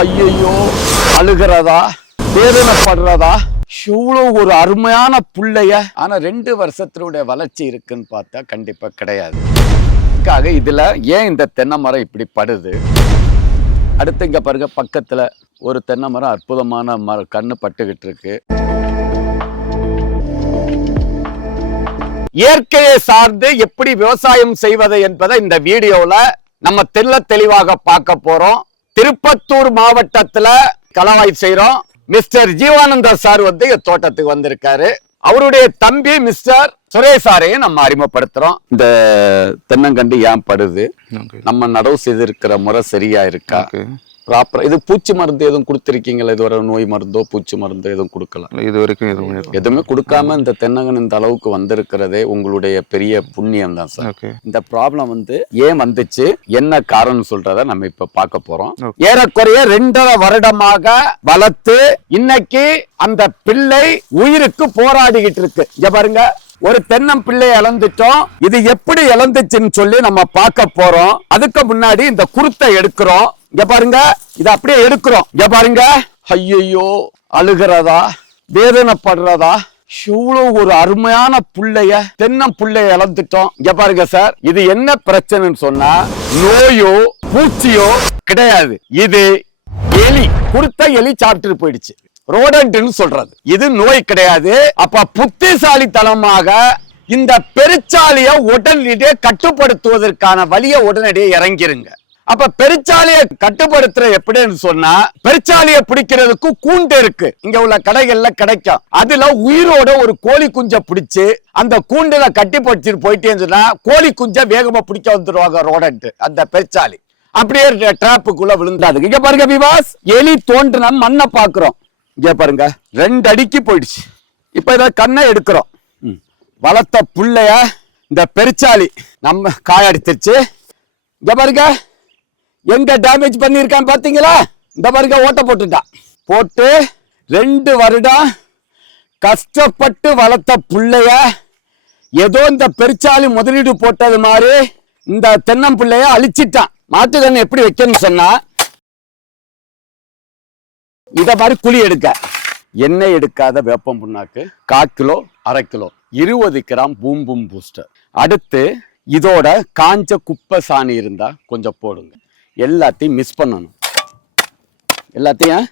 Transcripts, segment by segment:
ஐயோ, அழுகிறதா வேதனைப்படுறதா? இவ்வளவு ஒரு அருமையான புள்ளைய ஆனா 2 வருஷத்தினுடைய வளர்ச்சி இருக்குன்னு பார்த்தா கண்டிப்பா கிடையாது. இதுல ஏன் இந்த தென்னை மரம் இப்படி படுது? அடுத்து இங்க பாருங்க, பக்கத்துல ஒரு தென்னை மரம் அற்புதமான கண்ணு பட்டுக்கிட்டு இருக்கு. இயற்கையை சார்ந்து எப்படி விவசாயம் செய்வது என்பதை இந்த வீடியோல நம்ம தெளிவாக பார்க்க போறோம். திருப்பத்தூர் மாவட்டத்துல களவாய்வு செய்யறோம். மிஸ்டர் ஜீவானந்தா சார் வந்து தோட்டத்துக்கு வந்திருக்காரு. அவருடைய தம்பி மிஸ்டர் சுரேஷ் சாரையும் நம்ம அறிமுகப்படுத்துறோம். இந்த தென்னங்கண்டு ஏன் படுது, நம்ம நடவு செய்திருக்கிற முறை சரியா இருக்கா, ப்ராப்பரா இது பூச்சி மருந்து எதுவும் கொடுத்திருக்கீங்களா? இதுவரை நோய் மருந்தோ பூச்சி மருந்தோ எதுவும் கொடுக்கலாம்? இது வரைக்கும் எதுவுமே கொடுக்காம இந்த தென்னங்கன் இந்த அளவுக்கு வந்திருக்கிறதே உங்களுடைய பெரிய புண்ணியம் தான் சார். இந்த ப்ராப்ளம் வந்து ஏன் வந்துச்சு, என்ன காரணம் சொல்றத நம்ம இப்ப பார்க்க போறோம். ஏறக்குறைய 2.5 வருடமாக வளர்த்து இன்னைக்கு அந்த பிள்ளை உயிருக்கு போராடிக்கிட்டு இருக்கு. இங்க பாருங்க, ஒரு தென்னம் பிள்ளை இழந்துட்டோம். இது எப்படி இழந்துச்சுன்னு சொல்லி நம்ம பார்க்க போறோம். அதுக்கு முன்னாடி இந்த குருத்தை எடுக்கிறோம். இங்க பாருங்க, இத அப்படியே எடுக்கிறோம். இங்க பாருங்க, ஐயோ, அழுகிறதா வேதனைப்படுறதா? இவ்வளவு ஒரு அருமையான புள்ளைய தென்னம் புள்ளைய இழந்துட்டோம். இங்க பாருங்க சார், இது என்ன பிரச்சனைன்னு சொன்னா நோயோ பூச்சியோ கிடையாது. இது எலி, குருத்த எலி சாப்பிட்டு போயிடுச்சு. ரோடன்ட்னு சொல்றது. இது நோய் கிடையாது. அப்ப புத்திசாலித்தனமாக இந்த பெருச்சாலிய உடனடியே கட்டுப்படுத்துவதற்கான வழியை உடனடியே இறங்கிருங்க. அப்ப பெருச்சாலியை கட்டுப்படுத்துற எப்படின்னு சொன்னா, பெருச்சாலியை பிடிக்கிறதுக்கு கூண்டு இருக்கு, இங்க உள்ள கடைகள்ல கிடைக்கும். அதுல உயிரோட ஒரு கோழி குஞ்ச பிடிச்சு அந்த கூண்டுல கட்டிப்படுத்திட்டு போயிட்டேன்னு சொன்னா கோழி குஞ்ச வேகமா பிடிக்க வந்துருவாங்க ரோடன்ட், அந்த பெருச்சாலி. அப்படியே டிராப்புக்குள்ள விழுந்தாது. இங்க பாருங்க விவாஸ், எலி தோன்றுன மண்ணை பாக்குறோம். இங்க பாருங்க, 2 அடிக்கு போயிடுச்சு. இப்ப இத கண்ணை எடுக்கிறோம். வளர்த்த புள்ளைய இந்த பெருச்சாலி நம்ம காயடிச்சிருச்சு. இங்க பாருங்க, எங்க டேமேஜ் பண்ணிருக்கான் பாத்தீங்களா? இந்த பாருங்க, ஓட்ட போட்டுட்டான். போட்டு 2 வருடம் கஷ்டப்பட்டு வளர்த்த புள்ளைய ஏதோ இந்த பெருச்சாலி முதலீடு போட்டது மாதிரி இந்த தென்னம் பிள்ளைய அழிச்சிட்டான். மாட்டுக்கண்ணு எப்படி வைக்கணும்னு சொன்னா, இத மாதிரி குழி எடுக்க, எண்ணெய் எடுக்காத வேப்பம் புண்ணாக்கு 1/4 கிலோ 1/2 கிலோ 20 கிராம் பூம்பும் பூஸ்டர். அடுத்து இதோட காஞ்ச குப்பை சாணி இருந்தா கொஞ்சம் போடுங்க. எல்லாத்தையும் மிஸ் பண்ணணும். எல்லாத்தையும்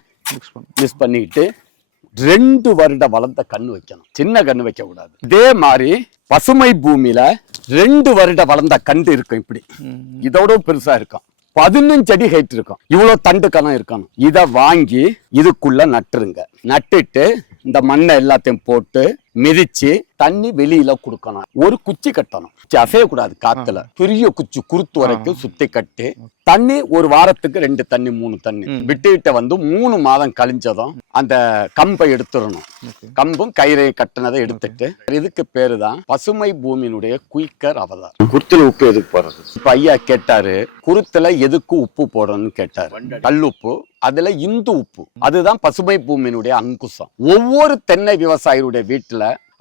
மிஸ் பண்ணிட்டு 2 வருடம் வளர்ந்த கண்ணு வைக்கணும். சின்ன கண்ணு வைக்க கூடாது. இதே மாதிரி பசுமை பூமியில 2 வருடம் வளர்ந்த கண்டு இருக்கும். இப்படி இதோட பெருசா இருக்கும். 15 அடி ஹைட் இருக்கும். இவ்வளவு தண்டு கணம் இருக்கணும். இத வாங்கி இதுக்குள்ள நட்டுருங்க. நட்டுட்டு இந்த மண்ணை எல்லாத்தையும் போட்டு மிதிச்சு தண்ணி வெளியில கொடுக்கணும். ஒரு குச்சி கட்டணும், அசையக்கூடாது காத்துல. பெரிய குச்சி குருத்து வரைக்கும் சுத்தி கட்டி தண்ணி ஒரு வாரத்துக்கு 2 தண்ணி 3 தண்ணி விட்டு வந்து 3 மாதம் கழிஞ்சதும் அந்த கம்பை எடுத்துடணும். கம்பும் கயிறையும் கட்டினதை எடுத்துட்டு, இதுக்கு பேருதான் பசுமை பூமியினுடைய குயிக்கர் அவதார். குருத்துல உப்பு எதுக்கு போடுறது? இப்ப ஐயா கேட்டாரு, குருத்துல எதுக்கு உப்பு போடணும்னு கேட்டாரு. கல்லுப்பு, அதுல இந்து உப்பு. அதுதான் பசுமை பூமியினுடைய அங்குசம். ஒவ்வொரு தென்னை விவசாயியுடைய வீட்டுல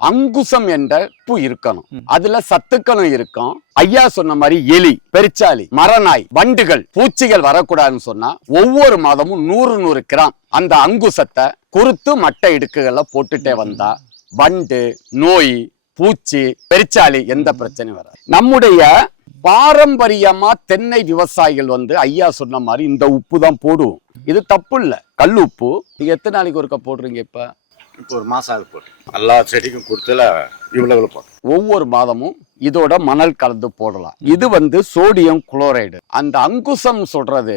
அங்குசம் என்ற உப்பு இருக்கணும். அதுல சத்துக்களும் இருக்கும். ஐயா சொன்ன மாதிரி எலி, பெருச்சாலி, மரநாய், வண்டுகள், பூச்சிகள் வரக்கூடாதுன்னு சொன்னா ஒவ்வொரு மாதமும் 100 கிராம் அந்த அங்குசத்தை குருத்து மட்டை இடுக்குகள்ல போட்டுட்டே வந்தா வண்டு, நோய், பூச்சி, பெருச்சாலி எந்த பிரச்சனையும் வராது. நம்முடைய பாரம்பரியமா தென்னை விவசாயிகள் வந்து ஐயா சொன்ன மாதிரி இந்த உப்பு தான் போடுவோம். இது தப்பு இல்ல. கல் உப்பு நீங்க எத்தனை நாளைக்கு ஒருக்கா போடுறீங்க? இப்ப 1 மாசம் ஆகுது போட்டு. எல்லா செடிக்கும் கொடுத்துல இவ்வளவு போட்டு ஒவ்வொரு மாதமும் இதோட மணல் கலந்து போடலாம். இது வந்து சோடியம் குளோரைடு. அந்த அங்குசம் சொல்றது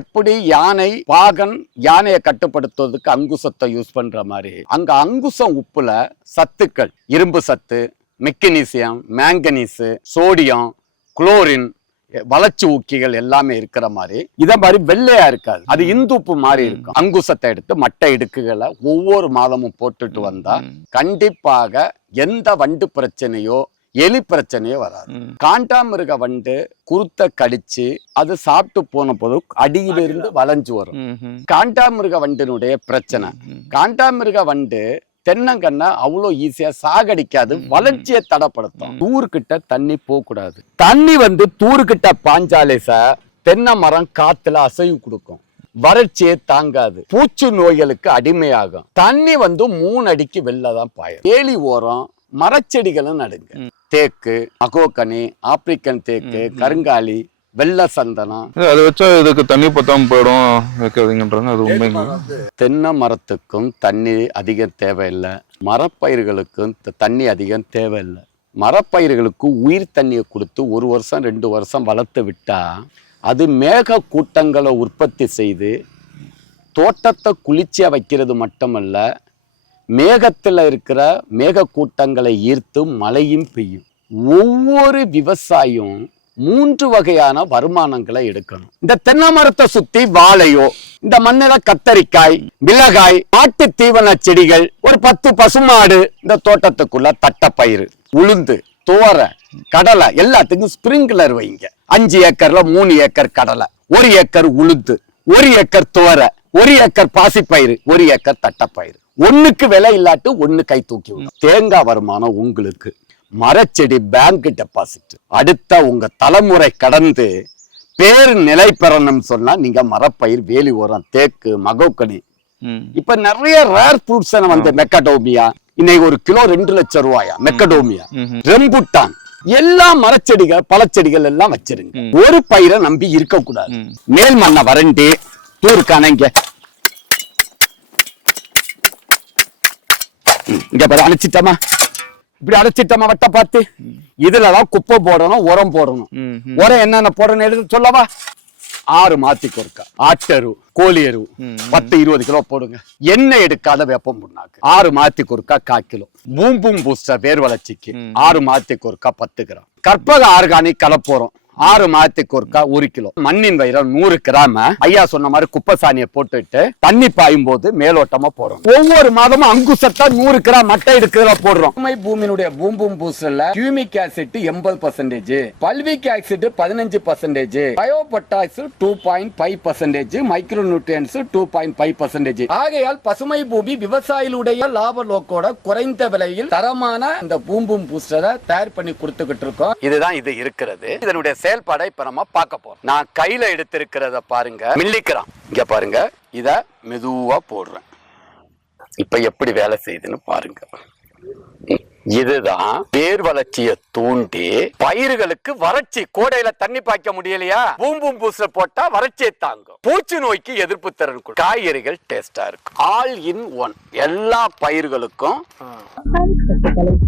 எப்படி யானை பாகன் யானையை கட்டுப்படுத்துவதற்கு அங்குசத்தை யூஸ் பண்ற மாதிரி, அங்க அங்குசம் உப்புல சத்துக்கள், இரும்பு சத்து, மெக்னீசியம், மேங்கனீஸ், சோடியம், குளோரின், வளர்ச்சி ஊக்கிகள் எல்லாமே இருக்கிற மாதிரி இத மாதிரி வெள்ளையா இருக்காது. அது இந்துப்பு மாதிரி இருக்கும். அங்குசத்தை எடுத்து மட்டை இடுக்குகளை ஒவ்வொரு மாதமும் போட்டுட்டு வந்தா கண்டிப்பாக எந்த வண்டு பிரச்சனையோ எலி பிரச்சனையோ வராது. காண்டாமிருக வண்டு குருத்தை கடிச்சு அது சாப்பிட்டு போன போது அடியிலிருந்து வளைஞ்சு வரும். காண்டாமிருக வண்டினுடைய பிரச்சனை. காண்டாமிருக வண்டு தென்னங்கண்ணை அவ்வளோ ஈஸியா சாகடிக்காது, வளர்ச்சியை தடைப்படுத்தும். தூர்கிட்ட தண்ணி போக கூடாது. தண்ணி வந்து தூர்கிட்ட பாஞ்சாலே சார் தென்னை மரம் காத்துல அசைவு கொடுக்கும். வறட்சியை தாங்காது, பூச்சி நோய்களுக்கு அடிமையாகும். தண்ணி 3 அடிக்கு வெளிலதான் பாயும். வேலி ஓரம் மரச்செடிகளும் நடுங்க. தேக்கு, அகோகனி, ஆப்பிரிக்கன் தேக்கு, கருங்காலி, வெள்ள சந்தனம். அது வச்சா இதுக்கு தண்ணி பத்தாம போயிடும் வைக்காதீங்கன்றாங்க, அது உண்மைங்க? தென்னை மரத்துக்கும் தண்ணி அதிகம் தேவையில்லை, மரப்பயிர்களுக்கும் தண்ணி அதிகம் தேவையில்லை. மரப்பயிர்களுக்கு உயிர் தண்ணியை கொடுத்து 1 வருஷம் 2 வருஷம் வளர்த்து விட்டா அது மேக கூட்டங்களை உற்பத்தி செய்து தோட்டத்தை குளிர்ச்சியா வைக்கிறது மட்டுமல்ல, மேகத்தில் இருக்கிற மேக கூட்டங்களை ஈர்த்து மழையும் பெய்யும். ஒவ்வொரு விவசாயியும் 3 வகையான வருமானங்களை எடுக்கணும். இந்த தென்னை மரத்தை சுத்தி வாழையோ, இந்த மண்ணில கத்தரிக்காய், மிளகாய், நாட்டு தீவன செடிகள், ஒரு 10 பசுமாடு, இந்த தோட்டத்துக்குள்ள தட்டப்பயிறு, உளுந்து, தோர, கடலை, எல்லாத்துக்கும் ஸ்பிரிங்க்லர் வைங்க. 5 ஏக்கர்ல 3 ஏக்கர் கடலை, 1 ஏக்கர் உளுந்து, 1 ஏக்கர் தோர, 1 ஏக்கர் பாசிப்பயிறு, 1 ஏக்கர் தட்டப்பயிறு. ஒண்ணுக்கு விலை இல்லாட்டு ஒண்ணு கை தூக்கி விடும். தேங்காய் வருமானம் உங்களுக்கு. மரச்செடி பேங்க் டெபாசிட். அடுத்த உங்க தலைமுறை கடந்து பேர் நிலை பெறணும் சொன்னா நீங்க மரப்பயிர், வேலி ஓரம், தேக்கு, மகோக்கனி. இப்ப நிறைய ரேர் ஃப்ரூட்ஸ் மெக்கடோமியா, இன்னைக்கு 1 கிலோ 2 லட்சம் ரூபாயா மெக்கடோமியா, ரெம்புட்டான், எல்லா மரச்செடிகள் பழச்செடிகள் எல்லாம் வச்சிருங்க. ஒரு பயிரை நம்பி இருக்க கூடாது. மேல் மண்ணை வறண்டி தூருக்கான இங்க பாரு, அணைச்சிட்டமா, இப்படி அடைச்சிட்டமா வட்ட பார்த்து. இதுலதான் குப்பை போடணும், உரம் போடணும். உரம் என்னென்ன போடணும் எழுத சொல்லவா? 6 மாத்திக்கு ஒருக்கா ஆட்டரு, கோழி எரு 10-20 கிலோ போடுங்க. எண்ணெய் எடுக்காத வேப்பம் புண்ணாக்கு 6 மாத்திக்கு ஒருக்கா 1/4 கிலோ. பூம்பும் பூஸ்டர் வேர் வளர்ச்சிக்கு 6 மாத்திக்கு ஒருக்கா 10 கிராம். கற்பக ஆர்கானிக் கலப்போறோம் 6 மாதத்துக்கு ஒருக்கா 1 கிலோ. மண்ணின் வைரம் 100 கிராம். ஐயா சொன்ன மாதிரி குப்பை சாணியை போட்டுட்டு தண்ணி பாயும் போது மேலோட்டமா போடுறோம். ஒவ்வொரு மாதமும் அங்குசத்தா 100 கிராம் மட்டை எடுக்கிறத போடுறோம். பூமியினுடைய பூம்பும் பூஸ்டர்ல humic acid 80%, fulvic acid 15%, bio potash 2.5%, micro nutrients 2.5%. ஆகையால் பசுமை பூமி விவசாயிகளுடைய லாப நோக்கோட குறைந்த விலையில் தரமான இந்த பூம்பும் பூஸ்டரை தயார் பண்ணி கொடுத்துக்கிட்டு இருக்கோம். இதுதான் இது இருக்கிறது. இதனுடைய செயல்பாடை இப்ப நம்ம பார்க்க போறோம். நான் கையில எடுத்திருக்கிறத பாருங்க, மில்லிகிராம். இங்க பாருங்க, இத மெதுவா போடுறேன். இப்ப எப்படி வேலை செய்யுதுன்னு பாருங்க. இதுதான் வேர் வளர்ச்சியை தூண்டி பயிர்களுக்கு வறட்சி, கோடையில தண்ணி பாய்க்க முடியலையா, பூம்பும் பூஸ்டர் போட்டா வறட்சியை தாங்கும், பூச்சி நோய்க்கு எதிர்ப்பு திறன், காய்கறிகள் டேஸ்டா இருக்கும். ஆல் இன் ஒன், எல்லா பயிர்களுக்கும்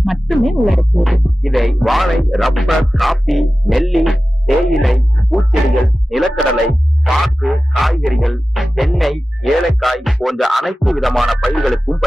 மட்டுமே உள்ளடக்கியது. இதை வாழை, ரப்பர், காபி, நெல்லி, தேயிலை, பூச்செடிகள், நிலக்கடலை, பாக்கு, காய்கறிகள், தென்னை, ஏலக்காய் போன்ற அனைத்து விதமான பயிர்களுக்கும்